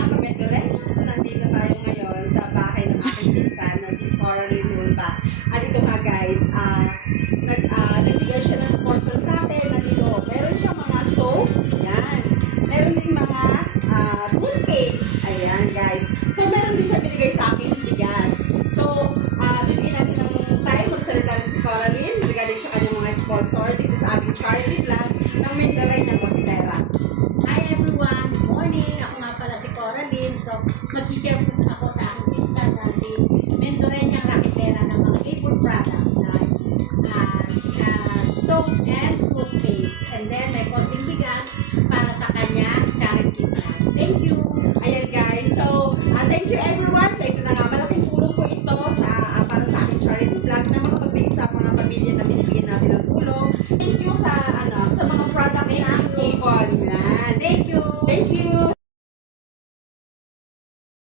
mga kametulen. So, nandito tayo ngayon sa bahay ng aking pinsan na si Coraline Nulpa. At ito nga guys, nagbigay siya ng sponsor sa atin. Nandito, meron siya mga soap. Ayan. Meron din mga toothpaste. Ayan guys. So, meron din siya binigay sa akin bigas. So, bibigyan natin ng time magsalita rin si Coraline regarding sa kanyang mga sponsor dito sa ating charity vlog ng Mendoray ng Montera. Hi everyone! Morning! Ako nga pala si Coraline. So, mag-share po ako sa aking pinsan na si Mendoreñang Rakitera ng mga Avon products na soap and toothpaste. And then, may konting bigas para sa kanya charity vlog. Thank you! Ayan guys. So, thank you everyone.